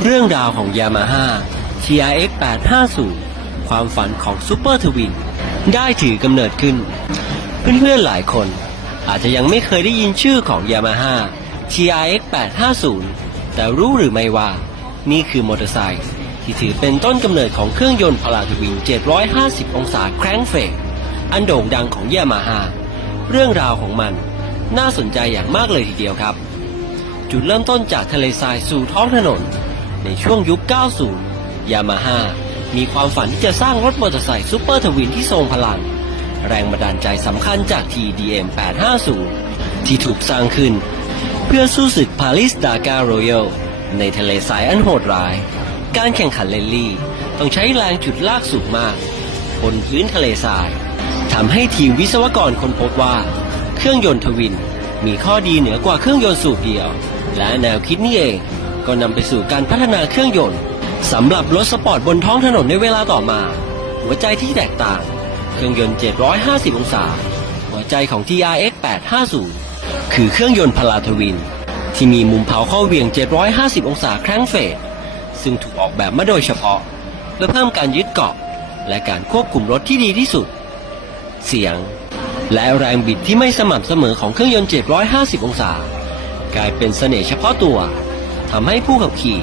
เรื่องราวของ Yamaha TRX 850 ความฝันของซูเปอร์ทวินได้ถือกำเนิดขึ้น เพื่อนๆหลายคนอาจจะยังไม่เคยได้ยินชื่อของ Yamaha TRX 850 แต่รู้หรือไม่ว่า นี่คือมอเตอร์ไซค์ที่ถือเป็นต้นกำเนิดของเครื่องยนต์พลาทวิน 750 องศาแคร้งเฟกอันโด่งดังของ Yamaha เรื่องราวของมันน่าสนใจอย่างมากเลยทีเดียวครับ จุดเริ่มต้นจากทะเลทรายสู่ท้องถนน ในช่วงยุค 90 ยามาฮ่ามีความฝันที่จะสร้างรถมอเตอร์ไซค์ซูเปอร์ทวินที่ทรงพลัง แรงบันดาลใจสำคัญจาก TDM 850 ที่ถูกสร้างขึ้น เพื่อสู้ศึกปารีสดากาโรยัลในทะเลทรายอันโหดร้าย การแข่งขันเลนลี่ ต้องใช้แรงจุดลากสูงมาก บนพื้นทะเลทรายทำให้ทีมวิศวกรค้นพบว่า เครื่องยนต์ทวินมีข้อดีเหนือกว่าเครื่องยนต์สูบเดียว และแนวคิดนี้เอง ก็นำไปสู่การพัฒนาเครื่องยนต์สำหรับรถสปอร์ตบนท้องถนนในเวลาต่อมา หัวใจที่แตกต่าง เครื่องยนต์ 750 องศา หัวใจของ TRX 850 คือเครื่องยนต์พลาทวิน ที่มีมุมเผาเข้าเวียง 750 องศาแครั้งเฟสซึ่งถูกออกแบบมาโดยเฉพาะ เพื่อเพิ่มการยึดเกาะ และการควบคุมรถที่ดีที่สุด เสียง และแรงบิดที่ไม่สม่ำเสมอของเครื่องยนต์ 750 องศากลายเป็นเสน่ห์เฉพาะตัว ทำให้ผู้ขับขี่